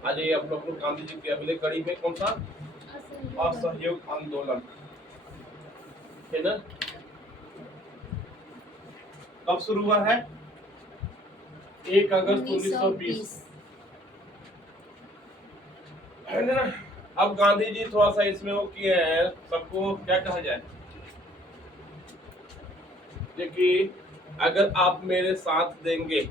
आज ये आप लोग गांधी जी की अगले कड़ी में कौन सा असहयोग आंदोलन है ना, कब शुरू हुआ है? 1 अगस्त 1920 है ना। अब गांधी जी थोड़ा सा इसमें वो किए हैं, सबको क्या कहा जाए, देखिए अगर आप मेरे साथ देंगे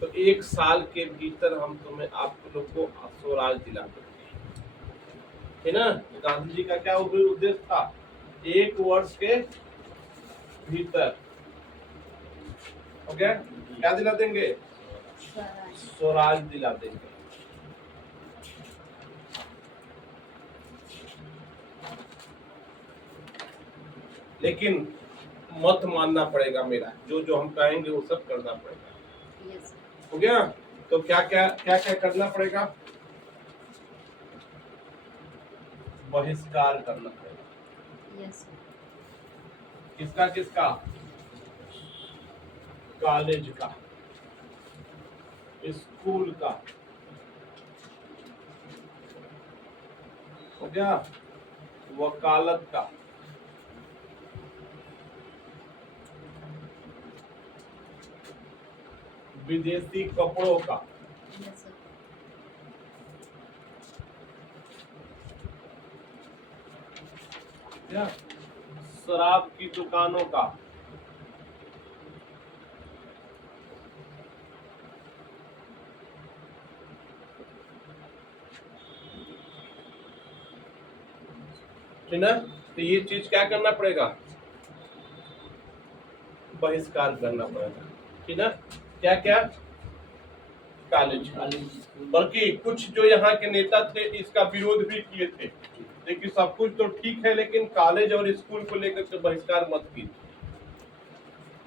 तो 1 साल के भीतर हम तुम्हें आप लोग को स्वराज दिला देंगे, है ना। तो गांधी जी का क्या उद्देश्य था? 1 वर्ष के भीतर हो गया, क्या दिला देंगे? स्वराज दिला देंगे। लेकिन मत मानना पड़ेगा मेरा, जो जो हम कहेंगे वो सब करना पड़ेगा। हो गया। तो क्या क्या क्या क्या करना पड़ेगा? बहिष्कार करना पड़ेगा। किसका किसका? कॉलेज का, स्कूल का, हो गया, वकालत का, विदेशी कपड़ों का, शराब की दुकानों का, है ना। तो ये चीज क्या करना पड़ेगा? बहिष्कार करना पड़ेगा, है ना। क्या क्या? कॉलेज, बल्कि कुछ जो यहाँ के नेता थे इसका विरोध भी किए थे, लेकिन सब कुछ तो ठीक है, लेकिन कॉलेज और स्कूल को लेकर के बहिष्कार मत कीजिए,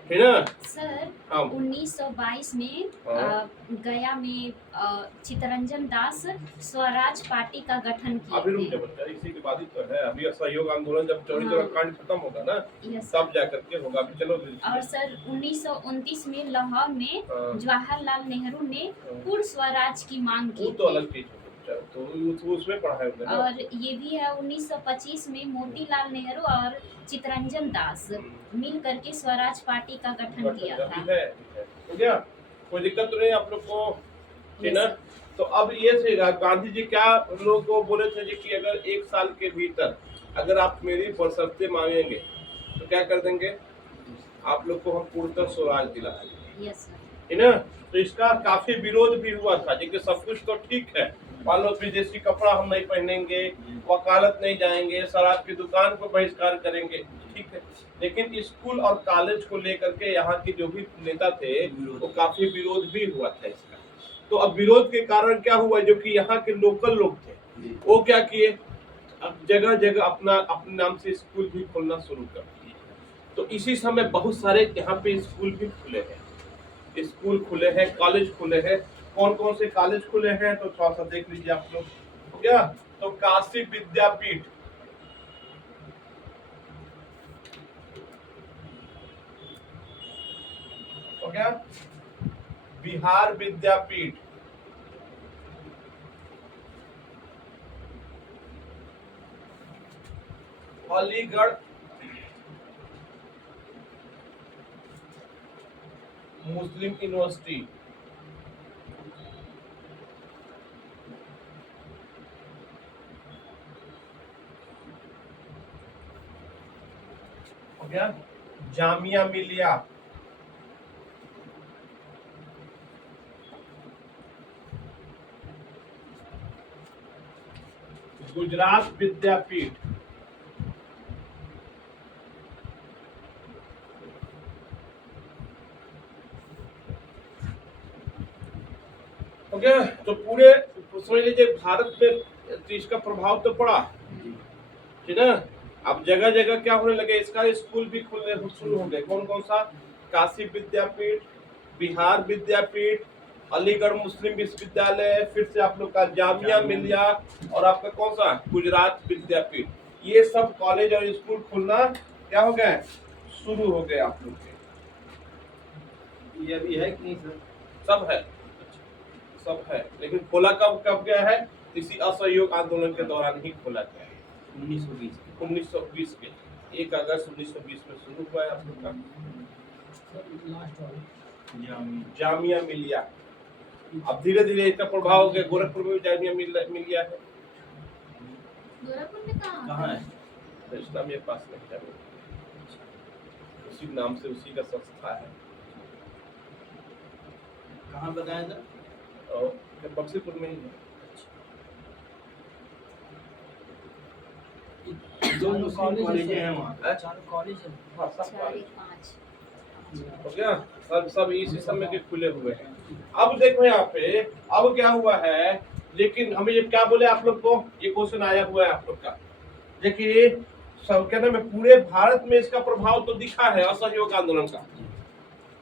है ना सर। हाँ। 1922 में हाँ। गया में चित्तरंजन दास स्वराज पार्टी का गठन किए अभी रुक थे। जा बच्चा, इसी के बाद ही तो है। अभी असहयोग आंदोलन जब चौरी हाँ। कांड खत्म होगा ना, यस तब जाकर के होगा। अभी चलो। और सर 1929 में लाहौर में हाँ। जवाहरलाल नेहरू ने हाँ। पूर्ण स्वराज की मांग की वो तो अलग चीज है बच्चा, तो उसमें पढ़ा है ना। और ये भी है 1925 में मोतीलाल नेहरू और चित्तरंजन दास मिल करके स्वराज पार्टी का गठन किया था। हो गया, कोई दिक्कत तो नहीं आप लोग को, है ना। तो अब ये से गांधी जी क्या लोगों को बोले थे जी कि अगर 1 साल के भीतर अगर आप मेरी बशर्ते मांगेंगे तो क्या कर देंगे? आप लोग को हम पूर्णतः स्वराज दिला देंगे, है ना। तो इसका काफी विरोध भी हुआ था, देखिए सब कुछ तो ठीक है, मान लो विदेशी कपड़ा हम नहीं पहनेंगे, वकालत नहीं जाएंगे, शराब की दुकान पर बहिष्कार करेंगे, ठीक है, लेकिन स्कूल और कॉलेज को लेकर के यहाँ के जो भी नेता थे वो काफी विरोध भी हुआ था इसका। तो अब विरोध के कारण क्या हुआ, जो कि यहाँ के लोकल लोग थे वो क्या किए, अब जगह जगह अपने नाम से स्कूल भी खोलना शुरू कर दिए। तो इसी समय बहुत सारे यहाँ पे स्कूल भी खुले हैं, स्कूल खुले हैं, कॉलेज खुले हैं। कौन कौन से कॉलेज खुले हैं तो थोड़ा सा देख लीजिए आप लोग। हो गया, तो काशी विद्यापीठ, हो गया, बिहार विद्यापीठ, अलीगढ़ मुस्लिम यूनिवर्सिटी, हो गया, जामिया मिलिया, गुजरात विद्यापीठ, हो गया। तो पूरे समझ लीजिए भारत में तो इसका प्रभाव तो पड़ा, ठीक है ना। अब जगह जगह क्या होने लगे, इसका स्कूल भी खुलने शुरू हो गए। कौन कौन सा? काशी विद्यापीठ, बिहार विद्यापीठ, अलीगढ़ मुस्लिम विश्वविद्यालय, फिर से आप लोग का जामिया मिलिया, और आपका कौन सा? गुजरात विद्यापीठ। ये सब कॉलेज और स्कूल खुलना क्या हो गए, शुरू हो गए आप लोग के। ये भी है कि नहीं सर? सब है, सब है, लेकिन खोला कब कब गया है? इसी असहयोग आंदोलन के दौरान ही खोला गया है, 1920 के 1 अगस्त 1920 में शुरू हुआ है आप लोग का जामिया मिलिया। अब धीरे धीरे इसका प्रभाव हो गया, गोरखपुर में भी जामिया मिलिया है। गोरखपुर में कहाँ है? रिश्ता मेरे पास नहीं है, उसी नाम से उसी का संस्था है। कहाँ बताया था? और बक्सीपुर में ही है। दो मुस्लिम कॉलेज हैं वहाँ। कॉलेज है। हाँ, सब 4 5 हो गया, सब इसी समय के खुले हुए हैं। अब देखो यहाँ पे अब क्या हुआ है, लेकिन हमें ये क्या बोले आप लोग को, ये क्वेश्चन आया हुआ है आप लोग का। देखिए सब क्या नाम है, पूरे भारत में इसका प्रभाव तो दिखा है असहयोग आंदोलन का,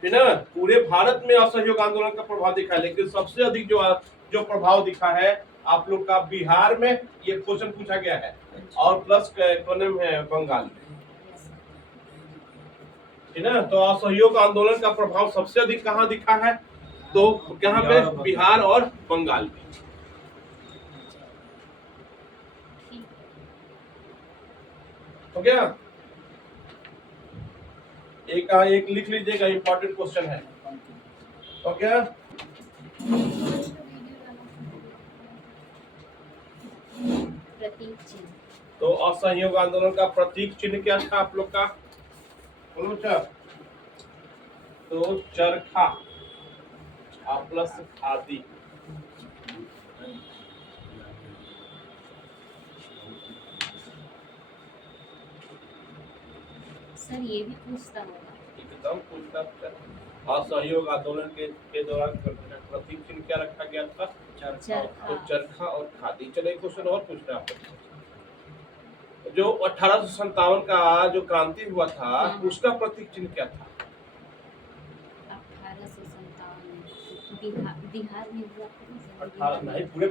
है ना, पूरे भारत में असहयोग आंदोलन का प्रभाव दिखा है, लेकिन सबसे अधिक जो प्रभाव दिखा है आप लोग का बिहार में, ये क्वेश्चन पूछा गया है, और प्लस कौन है बंगाल में, है ना। तो असहयोग आंदोलन का प्रभाव सबसे अधिक कहाँ दिखा है? तो कहाँ पे? बिहार और बंगाल में। हो गया, एक लिख लीजिएगा, इंपॉर्टेंट क्वेश्चन है। हो गया, प्रतीक चिन्ह। तो असहयोग आंदोलन का प्रतीक चिन्ह क्या था आप लोग का? बोलो सर। तो चरखा प्लस खादी। सर ये भी पूछता होगा। एकदम पूछता था। असहयोग आंदोलन के दौरान प्रतीक चिन्ह क्या रखा गया था? चरखा। तो चरखा और खादी। चलो एक क्वेश्चन और पूछना है आपको। जो 1857 का जो क्रांति हुआ था, उसका प्रतीक चिन्ह क्या था? 1857 बिहार में हुआ था। 18 नहीं, पूरे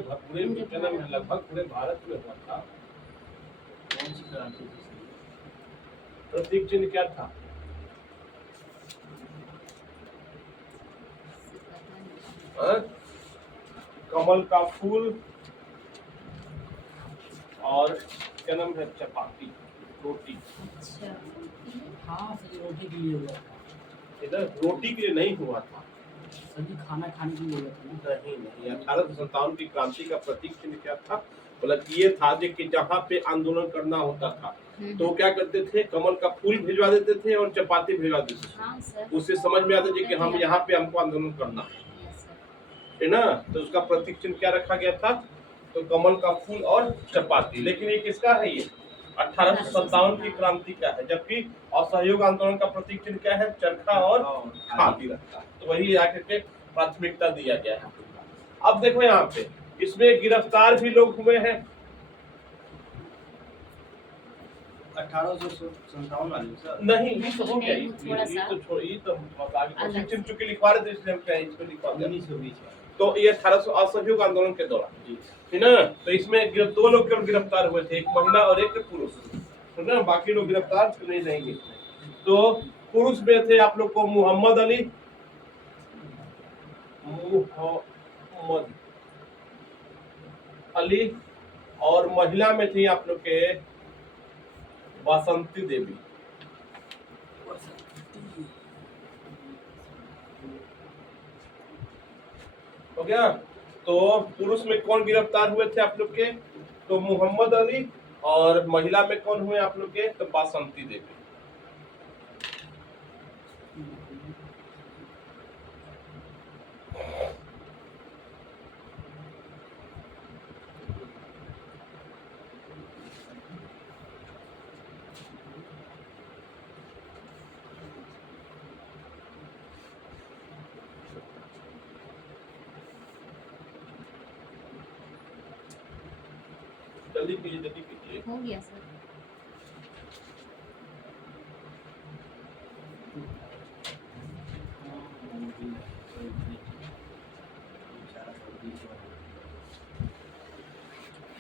लगभग पूरे भारत में हुआ था। कौन सी क्रांति थी? प्रतीक चिन्ह क्या था? हाँ? कमल का फूल और क्या नाम है, चपाती, रोटी। अच्छा, हाँ सर, रोटी के लिए हुआ था। इधर रोटी के लिए नहीं हुआ था, सभी खाना खाने के लिए हुआ था ना। नहीं। 1857 की क्रांति का प्रतीक चिन्ह क्या था? मतलब ये था कि जहाँ पे आंदोलन करना होता था तो क्या करते थे, कमल का फूल भिजवा देते थे और चपाती भिजवा देते थे। हाँ सर। उससे समझ में आता है कि हम यहाँ पे हमको आंदोलन करना है ना। तो उसका प्रतीक चिन्ह क्या रखा गया था? तो कमल का फूल और चपाती। लेकिन ये किसका है? ये 1857 की क्रांति का है, जबकि असहयोग आंदोलन का प्रतीक चिन्ह क्या है? चरखा और खादी रखता है। तो वही आकर के प्राथमिकता दिया गया है। अब देखो यहाँ पे इसमें गिरफ्तार भी लोग हुए हैं। 1857 वाले सर? नहीं, ये तो हो गया, नहीं, थोड़ा सा। ये तो आगे चिन्ह चुके लिखवा रहे थे, इसलिए हम क्या इसमें लिखवा दिया। 1920 तो ये 1800 असहयोग आंदोलन के दौरान, है ना। तो इसमें दो लोग केवल गिरफ्तार हुए थे, एक महिला और एक पुरुष, है ना। बाकी लोग गिरफ्तार नहीं रहेंगे। तो पुरुष में थे आप लोग को मोहम्मद अली, और महिला में थी आप लोग के वासंती देवी। हो गया। तो पुरुष में कौन गिरफ्तार हुए थे आप लोग के? तो मोहम्मद अली, और महिला में कौन हुए आप लोग के? तो वासंती देवी। जल्दी कीजिए। हो गया सर।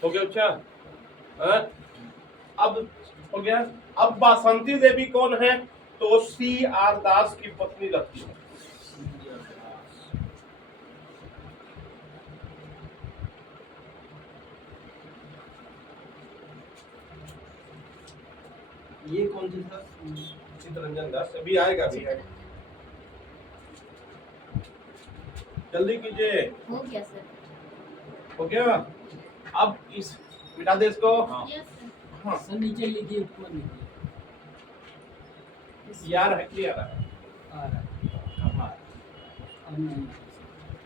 हो गया अच्छा। हाँ? अब हो गया। अब वासंती देवी कौन है? तो C.R. दास की पत्नी लगती है। ये कौन सी सर? चितरंजन दास अभी आएगा, अभी आएगा। जल्दी कीजिए। हो गया सर। हो गया। अब इस मिटा दे इसको। हाँ। Yes sir. हाँ सर नीचे लिखिए, ऊपर लिखिए। यार है कि यार है? आ रहा है। हाँ। अब नहीं।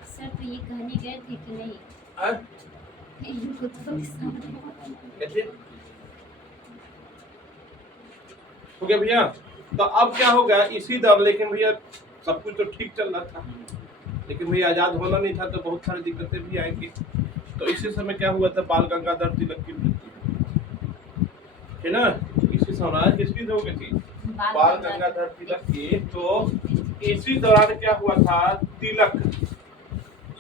सर तो ये कहने गए थे कि नहीं आज इनको तो कैसे हो गया भैया? तो अब क्या होगा इसी दर, लेकिन भैया सब कुछ तो ठीक चल रहा था, लेकिन भैया आजाद होना नहीं था तो बहुत सारी दिक्कतें भी आएंगी। तो इसी समय क्या हुआ था, बाल गंगाधर तिलक की मृत्यु है ना। इसी समय किसकी हो गई थी? बाल गंगाधर तिलक की। तो इसी दौरान क्या हुआ था, तिलक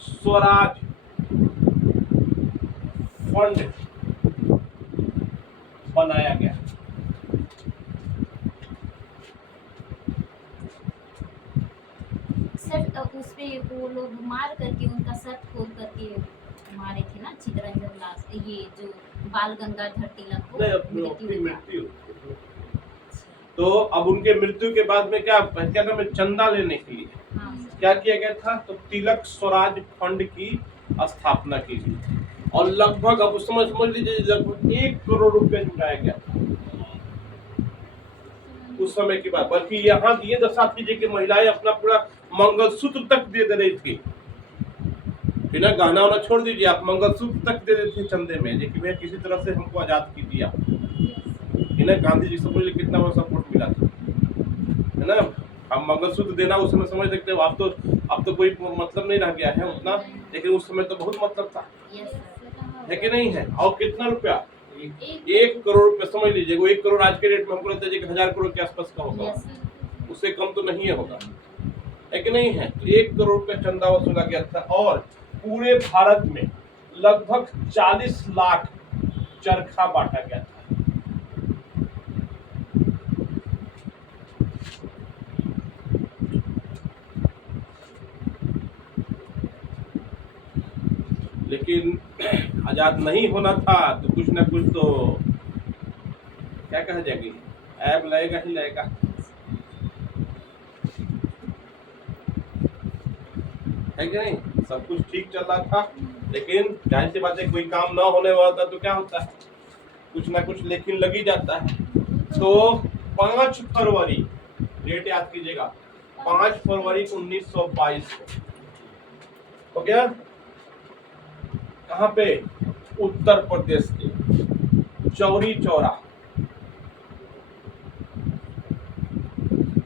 स्वराज फंड बनाया गया। सर उस पे वो लोग मार करके उनका सर खोद करके मारे थे ना चितरंजन दास, ये जो बाल गंगाधर तिलक को नहीं, अपनी मृत्यु हुआ। मृत्यु। तो अब उनके मृत्यु के बाद में क्या नाम है, चंदा लेने के लिए हाँ सर। क्या किया गया था, तो तिलक स्वराज फंड की स्थापना की गई और लगभग अब उस समय समझ लीजिए लगभग 1 करोड़ रुपए जुटाया गया था उस समय की बात। बल्कि यहाँ ये दशा थी कि महिलाएं अपना पूरा मंगलसूत्र तक दे रही थी, बिना गहना वाना छोड़ दीजिए, आप मंगलसूत्र तक दे देते थे चंदे में, लेकिन भैया किसी तरह से हमको आजाद कीजिए आप, है ना। गांधी जी समझ लीजिए कितना बड़ा सपोर्ट मिला था, है ना। हम मंगलसूत्र देना उस समय समझ सकते हो, अब तो कोई मतलब नहीं रह गया है उतना, लेकिन उस समय तो बहुत मतलब था, यस सर। है कि नहीं है। और कितना रुपया, एक 1 करोड़ रुपया समझ लीजिए। वो 1 करोड़ आज के डेट में हमको लगता है कि 1000 करोड़ के आसपास का होगा, यस सर। उससे कम तो नहीं होगा, है कि नहीं है। तो 1 करोड़ रुपया चंदा वसूला गया था और पूरे भारत में लगभग 40 लाख चरखा बांटा गया था। लेकिन आजाद नहीं होना था तो कुछ ना कुछ तो क्या कहा जाएगी, ऐब लगेगा ही लगेगा, है कि नहीं। सब कुछ ठीक चल रहा था, लेकिन जाहिर सी बात है कोई काम ना होने वाला था तो क्या होता है, कुछ ना कुछ लेकिन लगी जाता है। तो 5 फरवरी डेट याद कीजिएगा, 5 फरवरी 1922 को हो गया। कहाँ पे, उत्तर प्रदेश के चौरी चौरा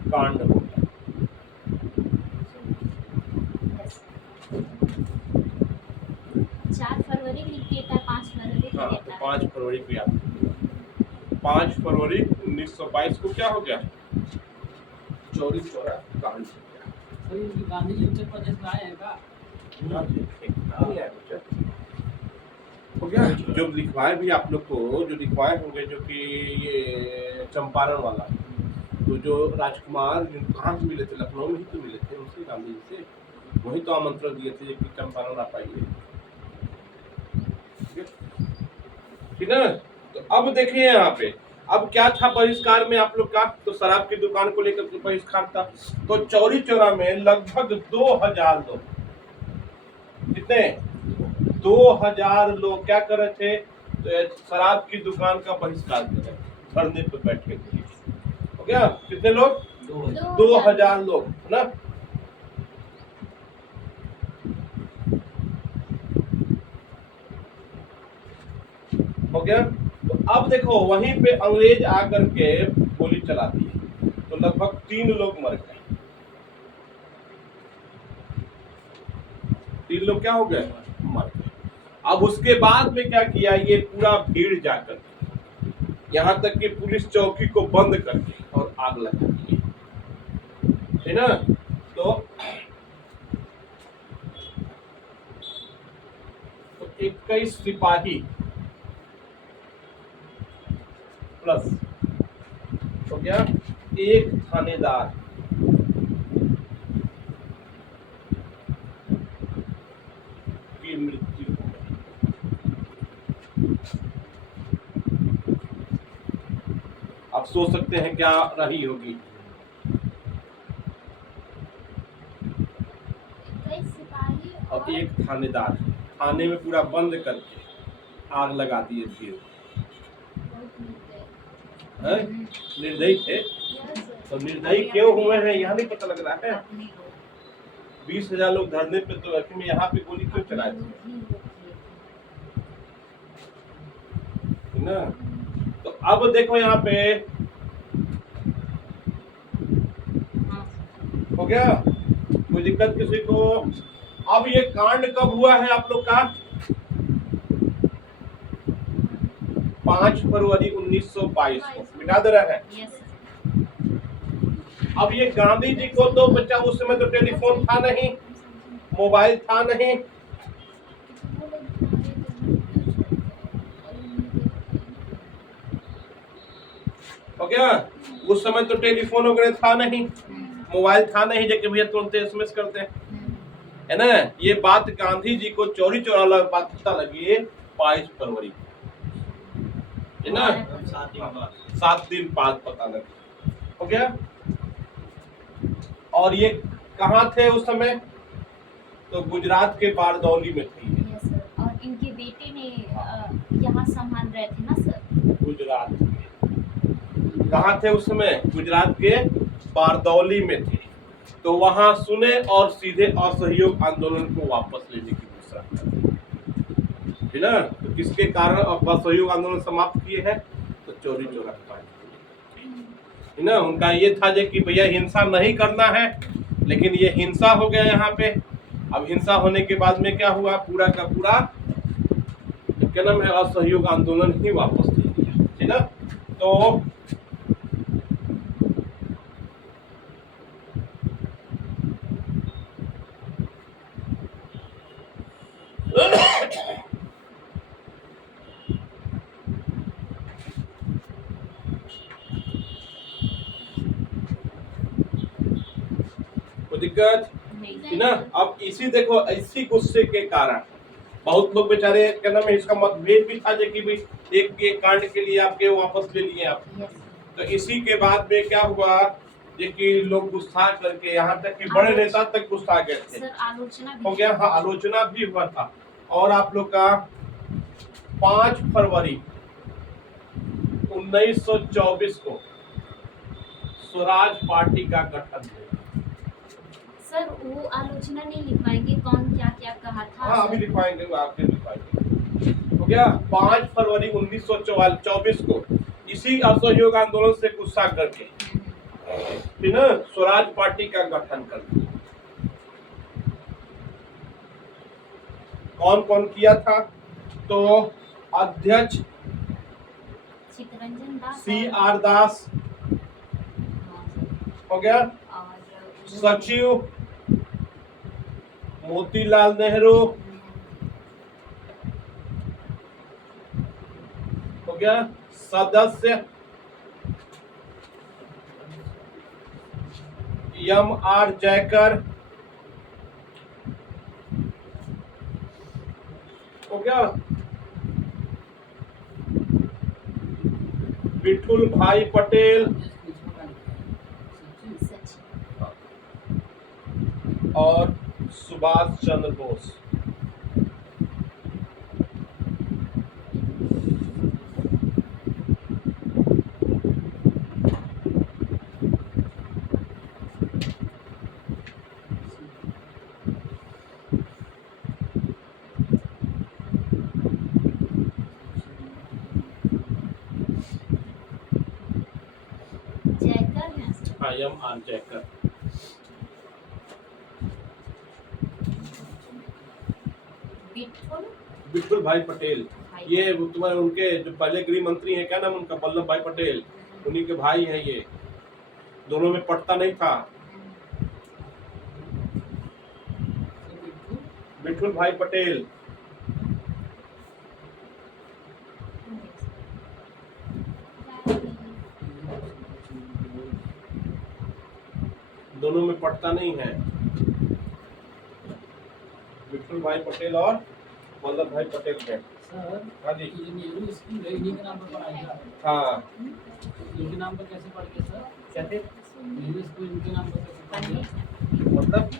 कांड हो गया। यस। 4 फरवरी लिख देता है, 5 फरवरी लिख हाँ, देता है। 5 फरवरी को याद, 5 फरवरी 1922 को क्या हो गया, चौरी चौरा कांड हो गया। सर ये गांधी जी उत्तर प्रदेश में आए हैं का? नहीं आया बच्चा। हो गया। जो लिखवाए भी आप लोग को, जो लिखवाए होंगे, जो कि ये चंपारण वाला, तो जो राजकुमार कहाँ से मिले थे, लखनऊ में ही तो मिले थे उनसे, गांधी जी से, वही तो आमंत्रण दिए थे कि चंपारण आप आइए, ठीक है। तो अब देखिए यहाँ पे अब क्या था बहिष्कार में आप लोग का, तो शराब की दुकान को लेकर के बहिष्कार था। तो चौरी चौरा में लगभग 2000 लोग, कितने, 2000 लोग क्या कर रहे थे, तो शराब की दुकान का बहिष्कार कर रहे थे, धरने पे बैठ के थे। हो गया, कितने लोग, 2000 लोग, है ना। हो गया। तो अब देखो वहीं पे अंग्रेज आकर के गोली चला दी, तो लगभग 3 लोग मर गए। 3 लोग क्या हो गए, मर गए। अब उसके बाद में क्या किया, ये पूरा भीड़ जाकर यहाँ तक कि पुलिस चौकी को बंद करके और आग लगा दी, है ना। तो 21 सिपाही प्लस हो गया 1 थानेदार की मृत्यु हो गई। आप सोच सकते हैं क्या रही होगी। कई सिपाही और एक थानेदार थाने में पूरा बंद करके आग लगा दिए थे। बहुत निर्दयी। हैं? निर्दयी थे, Yes, sir. तो निर्दयी क्यों हुए हैं यहाँ नहीं पता लग रहा है। अपने लोग 20,000 लोग धरने पे, तो आखिर में यहाँ पे गोली क्यों अपने चलाई लोग थी, ही लोग किए थे। है ना। तो अब देखो यहाँ पे हाँ सर। हो गया, कोई दिक्कत किसी को। अब ये कांड कब हुआ है आप लोग का, 5 फरवरी 1922 को मिटा दे रहा है। Yes, sir. अब ये गांधी जी को तो बच्चा, उस समय तो टेलीफोन था नहीं, मोबाइल था नहीं, हो गया। उस समय तो टेलीफोन वगैरह था नहीं, मोबाइल था नहीं, जबकि भैया तुरंत एसएमएस करते हैं, है ना। ये बात गांधी जी को चौरी चौरा बात पता लगी 22 फरवरी को, है ना। 7 दिन बाद 7 दिन बाद पता लगा, हो गया। और ये कहाँ थे उस समय, तो गुजरात के बारदौली में थे ये। Yes, sir. और इनके बेटे ने यहाँ संभाल रहे थे ना सर। गुजरात के कहाँ थे उस समय, गुजरात के बारदौली में थे। तो वहां सुने और सीधे असहयोग आंदोलन को वापस लेने की घोषणा कर, है ना। तो किसके कारण असहयोग आंदोलन समाप्त किए हैं, तो चौरी चौरा कांड, है ना। उनका ये था कि भैया हिंसा नहीं करना है, लेकिन ये हिंसा हो गया यहाँ पे। अब हिंसा होने के बाद में क्या हुआ, पूरा का पूरा क्या नाम है, असहयोग आंदोलन ही वापस ले लिया, है ना। तो कोई दिक्कत, है ना। अब इसी देखो, इसी गुस्से के कारण बहुत लोग बेचारे क्या नाम है, इसका मतभेद भी था कि भाई एक कांड के लिए आपके वापस ले लिए आप। Yes, तो इसी के बाद में क्या हुआ, ये कि लोग गुस्सा करके यहाँ तक कि बड़े नेता तक गुस्सा गए थे, सर आलोचना भी हो गया। हाँ, आलोचना भी हुआ था। और आप लोग का 5 फरवरी 1924 को स्वराज पार्टी का गठन हुआ। सर वो आलोचना नहीं लिखवाएंगे कौन क्या क्या कहा था। हाँ, अभी सर? लिखवाएंगे, वो आपके लिखवाएंगे, हो गया। 5 फरवरी 1924 को इसी असहयोग आंदोलन से गुस्सा करके, है ना, स्वराज पार्टी का गठन कर दिया। कौन कौन किया था, तो अध्यक्ष चितरंजन दास CR दास, हाँ, सर। हो गया। और सचिव मोतीलाल नेहरू, हो गया। सदस्य MR जयकर, हो गया। विठुल भाई पटेल सचिव और सुभाष चंद्र बोस। जयकर हैं सर। हाँ, MR जयकर। विठुल भाई पटेल, ये तुम्हारे उनके जो पहले गृह मंत्री हैं, क्या नाम उनका, वल्लभ भाई पटेल, उन्हीं के भाई हैं ये। दोनों में पटता नहीं था। विठुल भाई पटेल, दोनों में पटता नहीं है। विठुल भाई पटेल और वल्लभ भाई पटेल है। सर हाँ जी। ये नेहरू स्कूल है, इन्हीं के नाम पर पढ़ाई जा रही हाँ है। इनके नाम पर कैसे पढ़ गए सर? कैसे नेहरू स्कूल इनके नाम पर कैसे पढ़ गए? मतलब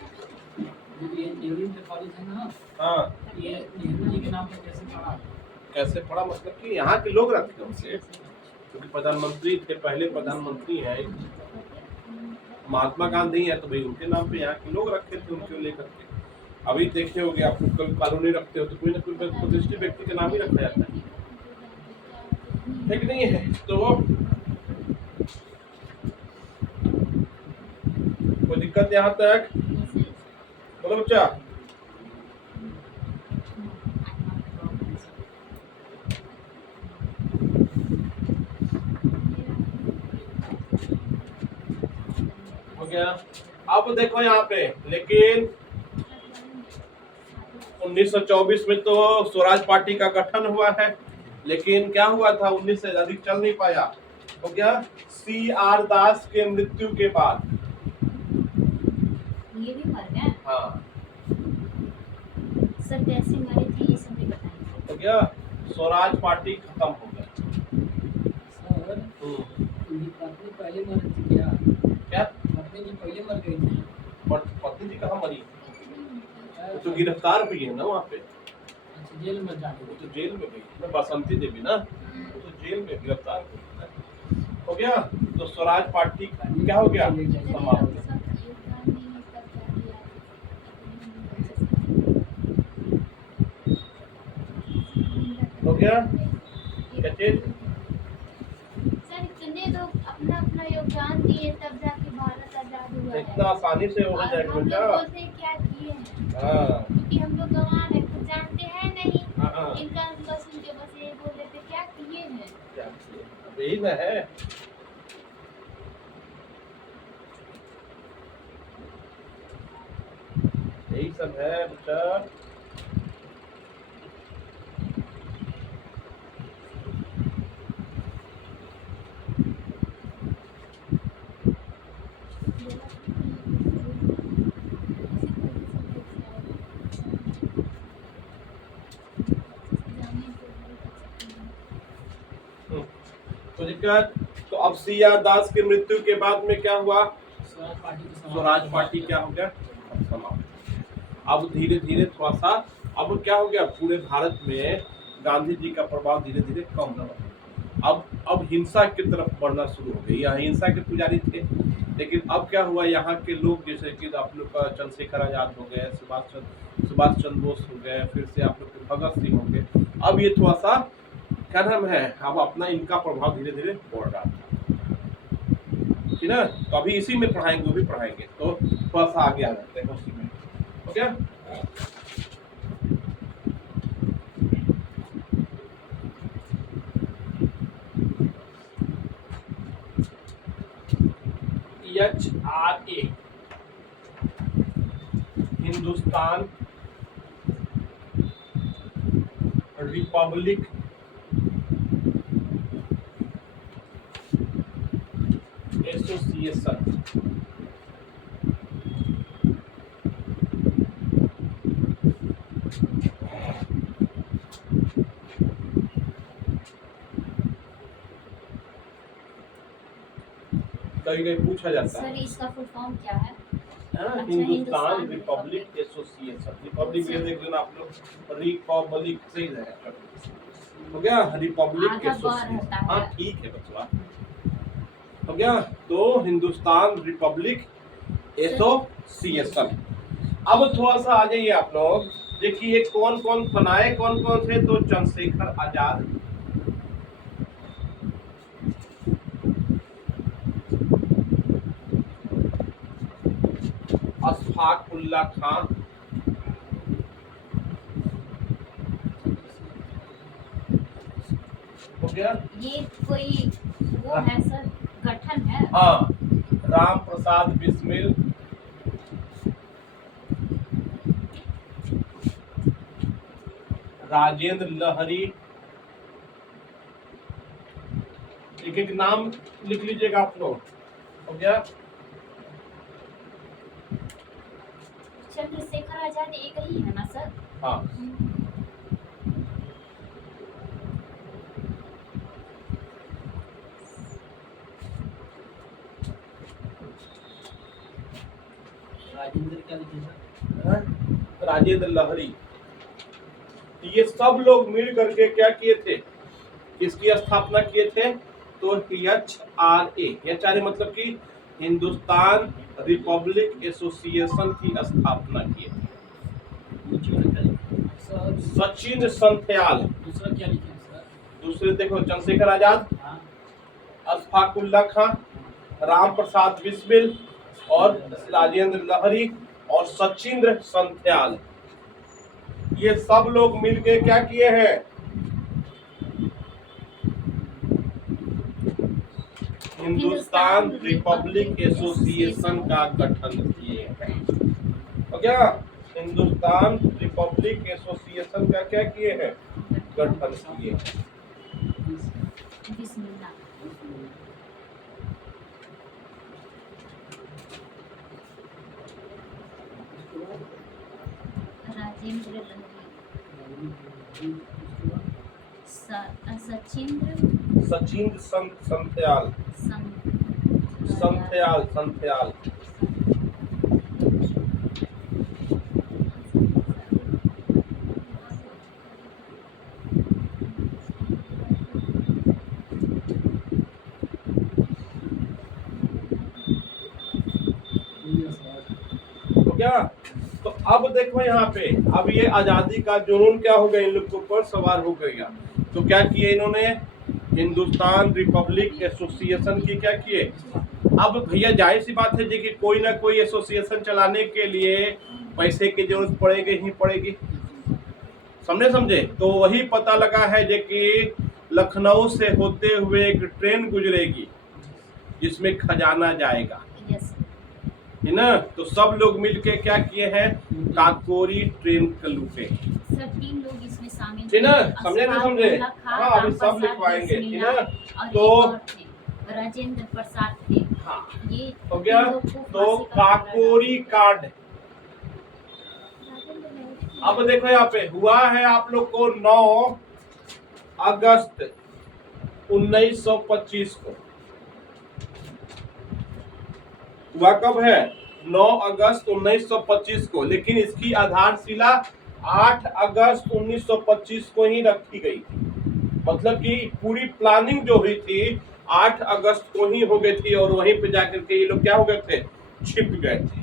ये नेहरू इंटर कॉलेज है ना, हाँ ये नेहरू जी के नाम पर कैसे पढ़ा? कैसे पढ़ा मतलब कि यहाँ के लोग रखते हैं उसे, क्योंकि प्रधानमंत्री थे, पहले प्रधानमंत्री हैं महात्मा गांधी है, तो भाई उनके नाम पे यहाँ के लोग रखे थे उनको लेकर के। अभी देखे होगे आप कल कॉलोनी रखते हो तो कोई ना कोई प्रतिष्ठित व्यक्ति का नाम ही रखा जाता है कि नहीं है? तो कोई दिक्कत यहाँ तक? बोलो बच्चा। हो गया। अब देखो यहाँ पे, लेकिन 1924 में तो स्वराज पार्टी का गठन हुआ है, लेकिन क्या हुआ था, 19 से अधिक चल नहीं पाया। हो गया। C.R. दास के मृत्यु के बाद। ये भी मर गए हाँ सर, कैसे मरे थे ये सब भी बताएंगे। हो गया, स्वराज पार्टी खत्म हो गया। सर इनकी पत्नी पहले मर थी क्या? क्या पत्नी जी पहले मर गई थी? पत्नी जी कहाँ मरी? वो तो गिरफ्तार हुई है ना वहाँ पे, अच्छा, जेल में जाके वो तो जेल में गई ना, बसंती देवी ना, वो तो जेल में गिरफ्तार हुई ना। हो गया। तो स्वराज पार्टी क्या हो गया, समाप्त। हो गया क्या चीज? सर इतने लोग अपना अपना योगदान दिए तब जाके भारत आजाद हुआ है। इतना आसानी से हो और जाएगा हम बेटा। लोग बोलते हैं क्या किए हैं, हाँ क्योंकि हम लोग गंवार हैं, कुछ जानते हैं नहीं। हाँ इनका बस उनके बस यही बोल रहे थे क्या किए हैं। क्या किए? अब यही ना है। यही सब है बेटा। तो दिक्कत, तो अब C.R. दास की मृत्यु के बाद में क्या हुआ, स्वराज पार्टी की समाप्त। स्वराज पार्टी क्या हो गया, समाप्त। अब धीरे धीरे थोड़ा सा, अब क्या हो गया, पूरे भारत में गांधी जी का प्रभाव धीरे धीरे कम हो रहा। अब हिंसा की तरफ बढ़ना शुरू हो गई। यहाँ हिंसा के पुजारी थे, लेकिन अब क्या हुआ, यहाँ के लोग जैसे कि आप लोग का चंद्रशेखर आजाद हो गए, सुभाष चंद्र बोस हो गए, फिर से आप लोग के भगत सिंह हो गए। अब ये थोड़ा सा क्या नाम है, अब अपना इनका प्रभाव धीरे धीरे बढ़ रहा था, ठीक है ना। तो अभी इसी में पढ़ाएंगे, वो भी पढ़ाएंगे, तो थोड़ा सा आगे आ जाते हैं उसी में। हो गया। HRA Hindustan Republic association. कभी कभी पूछा जाता सर है, इसका फुल फॉर्म क्या है? हाँ, अच्छा, Hindustan Hindustan Republic association. Republic देख लेना आप लोग, रिपब्लिक सही रहेगा। हो गया, रिपब्लिक आधा बार एसोसिएशन। रहता है। हाँ ठीक है बच्चा, हो गया। तो हिंदुस्तान रिपब्लिक एसोसिएशन। अब थोड़ा सा आ जाइए आप लोग, देखिए कौन कौन बनाए, कौन कौन थे, तो चंद्रशेखर आजाद, अशफाक उल्ला खान, हो गया। ये कोई वो है सर, गठन है? हाँ, राम प्रसाद बिस्मिल, राजेंद्र लहरी। एक एक नाम लिख लीजिएगा आप लोग। हो गया। चंद्रशेखर आजाद एक ही है ना सर? हाँ राजेंद्र क्या लिखे सर? राजेंद्र लहरी, ये सब लोग मिल करके क्या किए थे, किसकी स्थापना किए थे, तो HRA, HRA मतलब कि हिंदुस्तान रिपब्लिक एसोसिएशन की स्थापना किए थे। नीचे वाला क्या लिखा? सर सचिन संथयाल, दूसरा क्या लिखे हैं सर? दूसरे देखो चंद्रशेखर आजाद, हाँ अशफाकुल्ला खान, राम प्रसाद बिस्मिल और राजेंद्र लहरी और सचिंद्र संथयाल, ये सब लोग मिलके क्या किए हैं, हिंदुस्तान रिपब्लिक एसोसिएशन का गठन किए हैं। तो क्या हिंदुस्तान रिपब्लिक एसोसिएशन का क्या किए हैं, गठन किए हैं। बिस्मिल्लाह। राजेंद्र लहरी, सचिंद्र सचिंद्र संथयाल, संथयाल संथयाल, तो क्या, तो अब देखो यहाँ पे, अब ये आजादी का जुनून क्या हो गया, इन लोग के ऊपर सवार हो गया। तो क्या किए इन्होंने, हिंदुस्तान रिपब्लिक एसोसिएशन की क्या किए। अब भैया जाहिर सी बात है जी कि कोई ना कोई एसोसिएशन चलाने के लिए पैसे की जरूरत पड़ेगी ही पड़ेगी, समझे। तो वही पता लगा है जी कि लखनऊ से होते हुए एक ट्रेन गुजरेगी जिसमें खजाना जाएगा, यस है ना। तो सब लोग मिलके क्या किए हैं, काकोरी ट्रेन का लूटे, सर 3 लोग इसमें शामिल ठीक ना, थे। समझे ना समझे। अशफाकुल्ला खान, हाँ अभी राम सब प्रसाद लिखवाएंगे, ठीक बिस्मिल्लाह ना। और तो एक और थे, राजेंद्र प्रसाद थे। हाँ ये हो गया। 3 लोग को तो फांसी का काकोरी कांड, राजेंद्र लहरी। अब देखो यहाँ पे हुआ है आप लोग को 9 अगस्त 1925 को, हुआ कब है, 9 अगस्त 1925 को, लेकिन इसकी आधारशिला 8 अगस्त 1925 को ही रखी गई थी। मतलब कि पूरी प्लानिंग जो हुई थी 8 अगस्त को ही हो गई थी, और वहीं पे जाकर के ये लोग क्या हो गए थे, छिप गए थे।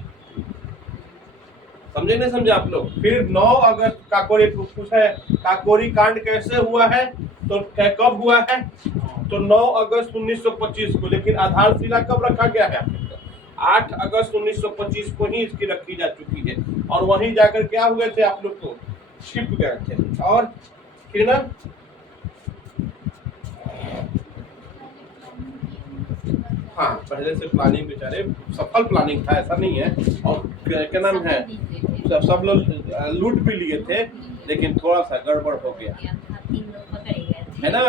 समझे नहीं समझे आप लोग। फिर 9 अगस्त काकोरी पूछा है, काकोरी कांड कैसे हुआ है, तो कब हुआ है, तो 9 अगस्त 1925 को, लेकिन आधारशिला कब रखा गया है, 8 अगस्त 1925 को ही इसकी रखी जा चुकी है, और वहीं जाकर क्या हुए थे आप लोग को, छिप गए थे। और ठीक ना, हाँ पहले से प्लानिंग बेचारे सफल प्लानिंग था, ऐसा नहीं है। और क्या नाम है, सब लोग लूट भी लिए थे, लेकिन थोड़ा सा गड़बड़ हो गया, 3 लोग पकड़े गए थे, है ना।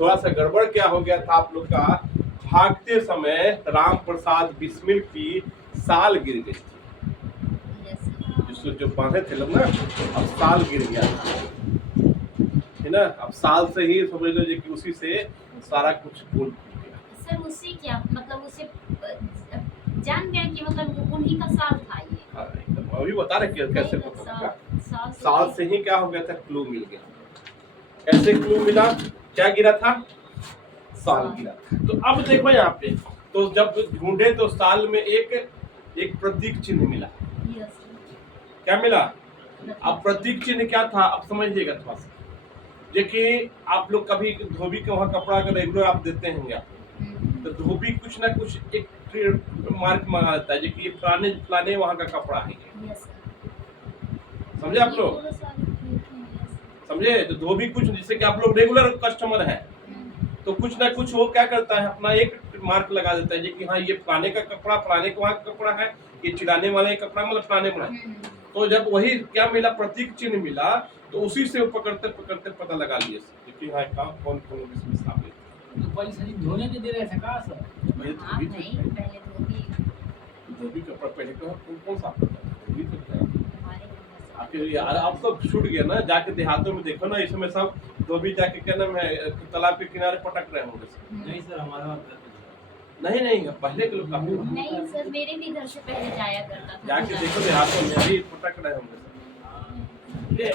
थोड़ा सा गड़बड़ क्या हो गया था आप लोग का, भागते समय राम प्रसाद बिस्मिल की साल गिर गई, यस जिसको जो बांधे थे लोग ना, अब साल गिर गया, है ना। अब साल से ही समझ लो कि उसी से सारा कुछ भूल गया। सर उससे क्या मतलब, उसे जान गए कि मतलब उन्हीं का साल था ये। हाँ, एकदम अभी बता रहे कैसे नहीं, पता लगा, साल साल से ही क्या हो गया था, क्लू मिल गया। कैसे क्लू मिला, क्या गिरा था, साल गिरा था। तो अब देखो यहाँ पे, तो जब ढूंढे तो साल में एक प्रतीक चिन्ह मिला। यस क्या मिला, अब प्रतीक चिन्ह क्या था, अब समझिएगा थोड़ा सा। देखिए आप लोग कभी धोबी के वहाँ कपड़ा अगर रेगुलर आप देते हैं आप, तो धोबी कुछ ना कुछ एक मार्क मंगा देता है कि ये फलाने वहाँ का कपड़ा है, यस समझे आप लोग, समझे। तो धोबी कुछ, जिससे कि आप लोग रेगुलर कस्टमर हैं, तो कुछ ना कुछ वो क्या करता है, अपना एक मार्क लगा देता है कि हाँ ये फलाने का कपड़ा, फलाने के वहाँ का कपड़ा है, ये चिढ़ाने वाले का कपड़ा मतलब फलाने वाला। तो जब वही क्या मिला, प्रतीक चिन्ह मिला, तो उसी से वो पकड़ते पकड़ते पता लगा लिए कि हाँ कौन कौन इसमें शामिल है। तो पहले सर धोने नहीं दे रहे थे का सर? भाई हाँ नहीं, पहले धोबी कपड़ा पहले कौन सा धोबी तो क्या हमारे आखिर यार, अब सब छूट गया ना, जाके देहातों में देखो ना, इसमें सब, 2 भी जाके क्या नाम है तालाब के किनारे पटक रहे होंगे। नहीं सर, हमारा वहाँ घर पे नहीं नहीं, पहले के लोग काफी नहीं सर, मेरे भी घर से पहले जाया करता था। जाके देखो देहातों में अभी फटक रहे होंगे ये।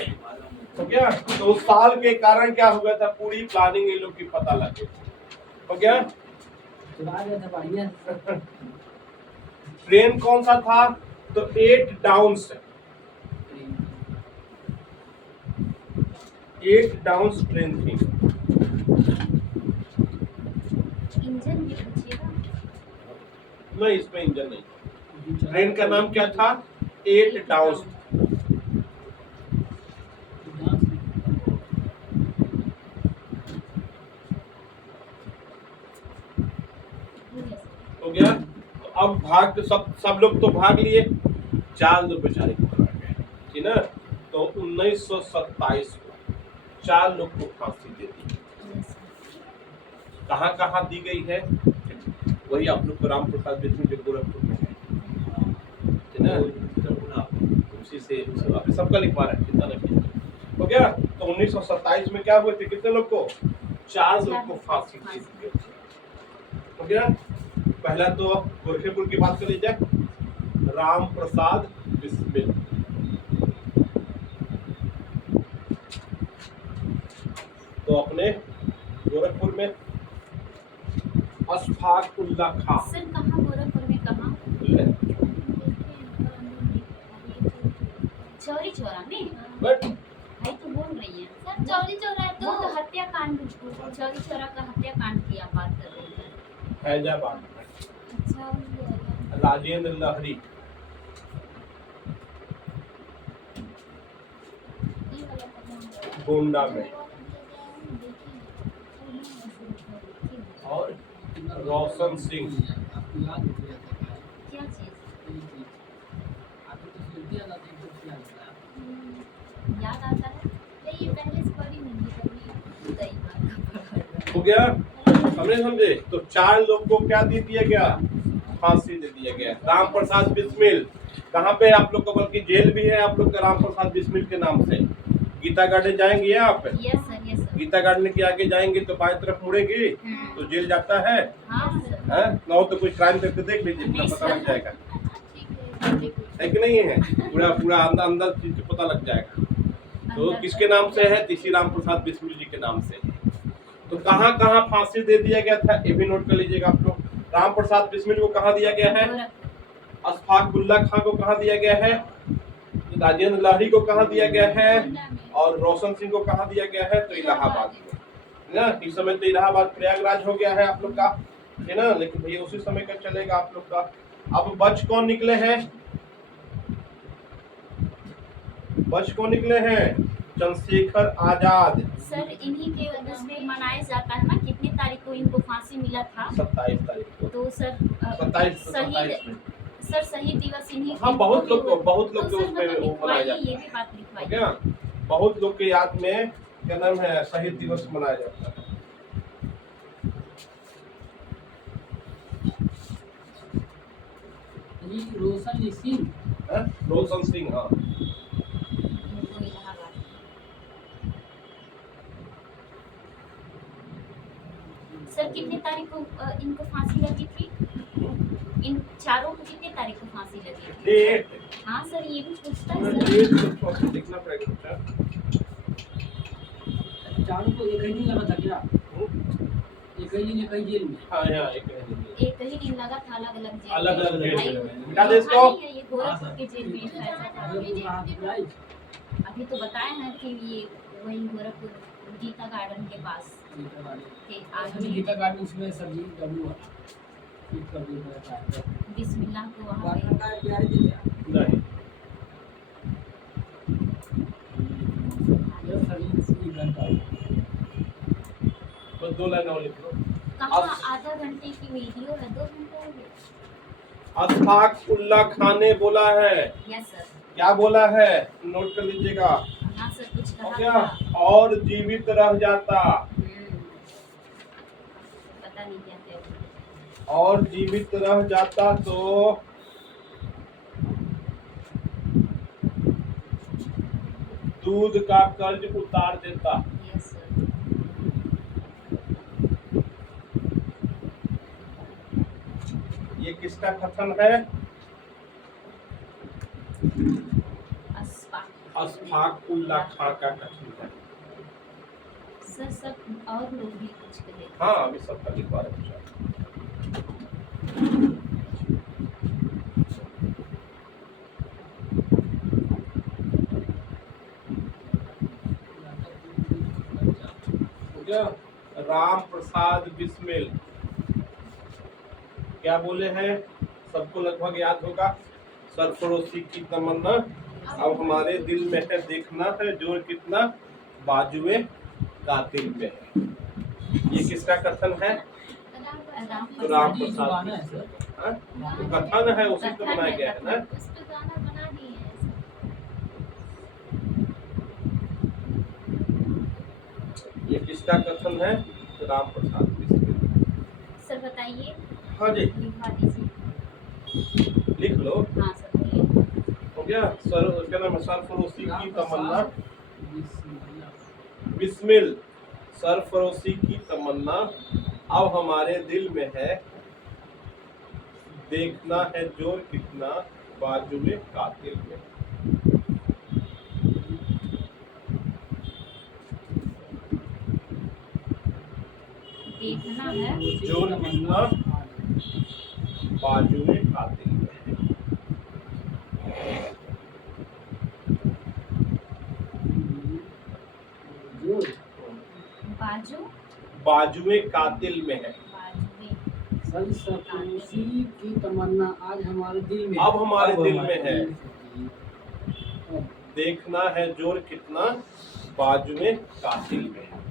तो क्या तो उस साल के कारण क्या हो गया था, पूरी प्लानिंग इन लोग की पता लग गई। तो क्या चुरा गया था बढ़िया से। ट्रेन कौन सा था, तो 8 डाउन्स 8 डाउन्स ट्रेन थी। इंजन भी पूछिएगा। नहीं इसमें इंजन नहीं। ट्रेन का नाम क्या था, 8 डाउन्स। हो गया। तो अब भाग सब लोग तो भाग लिए, 4 लोग बेचारे पकड़ा गए, ठीक ना। तो 1927 को 4 लोग को फांसी दे दी। कहाँ कहाँ दी गई है, वही आप लोग को राम प्रसाद बिस्मिल जो गोरखपुर में है, ठीक ना। उसी से अभी सबका लिखवा रहे हैं, चिंता नहीं कीजिए। हो गया। तो 1927 में क्या हुए थे, कितने लोग को, 4 लोग को फांसी दी गई। हो गया। पहला तो गोरखपुर की बात कर लीजिए, राम प्रसाद बिस्मिल। तो अपने गोरखपुर में अशफाक उल्ला खां। सर कहाँ गोरखपुर में कहाँ? चौरी चौरा में? बट भाई तो बोल रही है सर चौरी चौरा है वो तो तो हत्याकांड, चौरी चौरा का हत्याकांड की आप बात कर रही हैं। फैजाबाद में अच्छा वो राजेंद्र लहरी। ये वाला पता गोंडा में। नहीं। और रोशन सिंह। क्या चीज याद आता है? नहीं ये पहले से पढ़ी नहीं है कभी। सही बात। हो गया, समझे। तो 4 लोग को क्या दे दिया गया, फांसी दे दिया गया। राम प्रसाद बिस्मिल कहाँ पे आप लोग को, बल्कि जेल भी है आप लोग का राम प्रसाद बिस्मिल के नाम से। गीता गार्डन जाएंगे आप, yes sir, yes sir. Geeta garden के आगे जाएंगे तो बाएं तरफ मुड़ेंगे तो जेल जाता है। हाँ सर। हैं? ना हो तो कोई क्राइम करके देख लीजिए, पूरा पता लग जाएगा, ठीक है है कि नहीं है। पूरा पूरा अंदर अंदर चीज पता लग जाएगा। तो किसके नाम से है, इसी राम प्रसाद बिस्मिल जी के नाम से। तो कहाँ कहाँ फांसी दे दिया गया था, ये भी नोट कर लीजिएगा आप लोग। राम प्रसाद बिस्मिल को कहाँ दिया गया है, अशफाक उल्ला खां को कहाँ दिया गया है, राजेंद्र लहरी को कहाँ दिया गया है, और रोशन सिंह को कहाँ दिया गया है, तो इलाहाबाद में, है ना। इस समय तो इलाहाबाद प्रयागराज हो गया है आप लोग का, है ना। लेकिन भैया उसी समय का चलेगा आप लोग का। अब बच कौन निकले हैं, बच कौन निकले हैं, चंद्रशेखर आजाद। सर इन्हीं के उसमें मनाया जाता है ना, कितनी तारीख को इनको फांसी मिला था? 27 तारीख को। तो सर 27 में। सर शहीद दिवस इन्हीं हाँ, बहुत लोग को तो सर उसमें मतलब वो मनाया लिखवाइए, जाता ये है, भी बात हो लिखवाइए। गया। बहुत लोग के याद में क्या नाम है, शहीद दिवस मनाया जाता है। रोशन सिंह, हैं? रोशन सिंह, हाँ। इनको इलाहाबाद। सर कितने तारीख को इनको फांसी लगी थी? इन चारों को कितने तारीख को फांसी लगी थी? डेट हाँ सर ये भी पूछता है सर। तो देखना पड़ेगा बेटा। चारों को एक ही दिन लगा था क्या? एक ही दिन एक ही जेल में। हाँ यहाँ एक है। एक ही दिन लगा था, अलग अलग जेल। अलग-अलग जेल भाई, में। मिटा दे इसको। हाँ, ये गोरखपुर के जेल में फैसला। अभी तो बताए हैं कि ये वही गोरखपुर गीता गार्डन के पास के आगे गीता गार्डन में सब्जी डब्लू है। ठीक कर दिया है। बिस्मिल्लाह को वहाँ पे का प्यार दे दिया। नहीं, ये सब्जी से घर का। बस 2 लाइन और लिख लो। कहाँ अब- आधा घंटे की वीडियो है, 2 घंटे हो गए। अशफाक उल्ला खां ने बोला है, यस सर। क्या बोला है, नोट कर लीजिएगा। हाँ सर कुछ हो कहा गया। था। और जीवित रह जाता, पता नहीं क्या थे। और जीवित रह जाता तो दूध का कर्ज उतार देता। Yes sir. किसका कथन है? अशफाक उल्लाह खां का कथन है। सर सब और लोग भी कुछ कहे। हाँ अभी सबका लिखवा रहे हैं। राम प्रसाद बिस्मिल क्या बोले हैं? सबको लगभग याद होगा। सरफरोशी की तमन्ना अब हमारे दिल में है, देखना है जोर कितना बाजुए कातिल में है। ये किसका कथन है? तो राम प्रसाद है सर। हाँ? तो कथन है, उसी को बनाया गया है ना। उस पे गाना बना दिए हैं ये किसका कथन है? तो राम प्रसाद बिस्मिल। सर बताइए। हाँ जी लिखवा दीजिए। लिख लो। हाँ सर बोलिए। हो गया। सर क्या नाम है? सरफरोशी की तमन्ना बिस्मिल। सरफरोशी की तमन्ना अब हमारे दिल में है, देखना है जोर कितना बाजुए कातिल में। देखना है जोर कितना बाजुए कातिल में। बाजू बाजुए कातिल में है। बाजुए सर सरफरोशी की तमन्ना आज हमारे दिल में, अब हमारे अब दिल हमारे में है, देखना है जोर कितना बाजुए कातिल में है।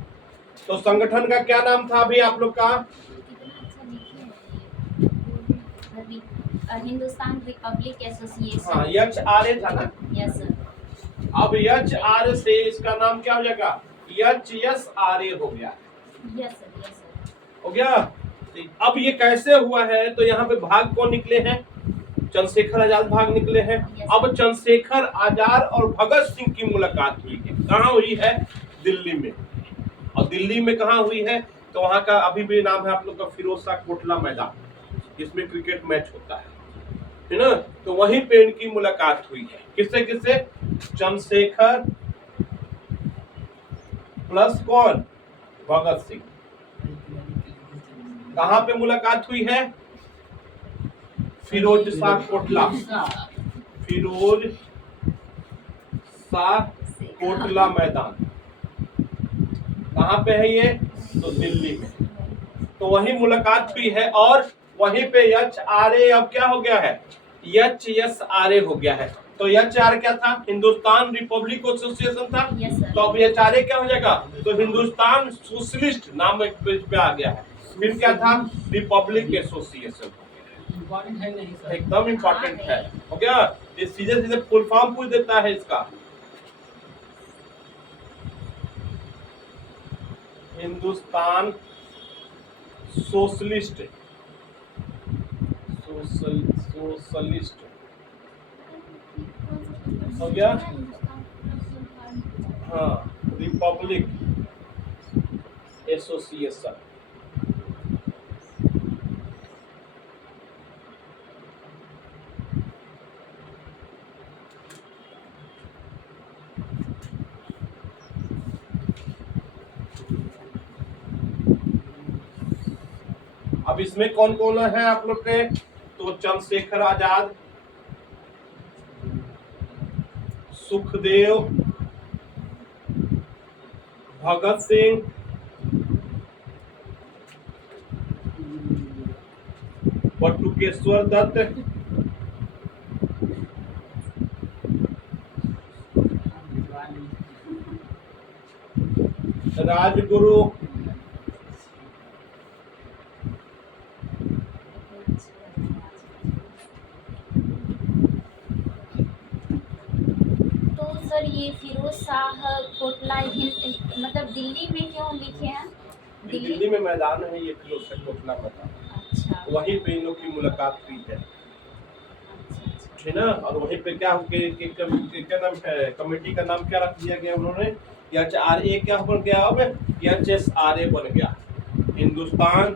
तो संगठन का क्या नाम था अभी आप लोग का? कितना अच्छा लिखे हैं। Hindustan Republic association. हाँ HRA था ना। Yes sir. अब HRA से इसका नाम क्या हो जाएगा? HSRA हो गया। Yes sir yes sir. हो गया। अब ये कैसे हुआ है? तो यहाँ पे भाग कौन निकले हैं? चंद्रशेखर आजाद भाग निकले हैं। अब चंद्रशेखर आजाद और भगत सिंह की मुलाकात हुई है। कहाँ हुई है? दिल्ली में। और दिल्ली में कहाँ हुई है? तो वहाँ का अभी भी नाम है आप लोग का फिरोज शाह कोटला मैदान, जिसमें क्रिकेट मैच होता है ना। तो वहीं पे इनकी मुलाकात हुई है। किससे किससे? चंद्रशेखर प्लस कौन? भगत सिंह। कहाँ पे मुलाकात हुई है? फिरोज शाह कोटला। फिरोज शाह कोटला मैदान कहाँ पे है ये? तो दिल्ली में। तो वही मुलाकात हुई है और वहीं पे HRA अब क्या हो गया है? HSRA हो गया है। तो HRA क्या था? हिंदुस्तान रिपब्लिक एसोसिएशन था। Yes sir. तो अब HRA क्या हो जाएगा? तो हिंदुस्तान सोशलिस्ट नाम एक पेज पे आ गया है। फिर क्या था? Republic association. इम्पोर्टेंट है नहीं सर। एकदम इम्पोर्टेंट है। हो गया। ये सीधे सीधे फुल फॉर्म पूछ देता है इसका। हिंदुस्तान सोशलिस्ट सोशलिस्ट हो गया। हाँ रिपब्लिक एसोसिएशन। अब इसमें कौन कौन है आप लोग के? तो चंद्रशेखर आजाद, सुखदेव, भगत सिंह, बटुकेश्वर दत्त, राजगुरु, सर ये फिरोज शाह कोटला मतलब दिल्ली में क्यों लिखे हैं? दिल्ली में मैदान है ये फिरोज शाह कोटला मैदान। अच्छा वहीं पे इन लोग की मुलाकात हुई है, अच्छा। है ना। और वहीं पे क्या क्या नाम है? कमेटी का नाम क्या रख दिया गया उन्होंने? HRA क्या बन गया? अब HSRA बन गया, हिंदुस्तान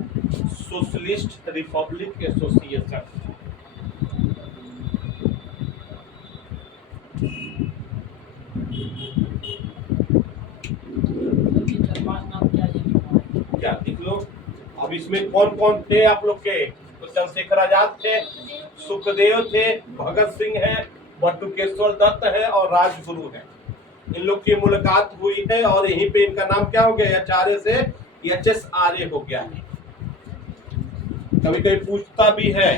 सोशलिस्ट रिपब्लिक एसोसिएशन। इसमें कौन कौन थे आप लोग के? तो चंद्रशेखर आजाद थे, सुखदेव थे, भगत सिंह है, बटुकेश्वर दत्त है और राजगुरु है। इन लोग की मुलाकात हुई है और यहीं पे इनका नाम क्या हो गया? आचार्य से एच एस आर्य हो गया है। कभी कभी पूछता भी है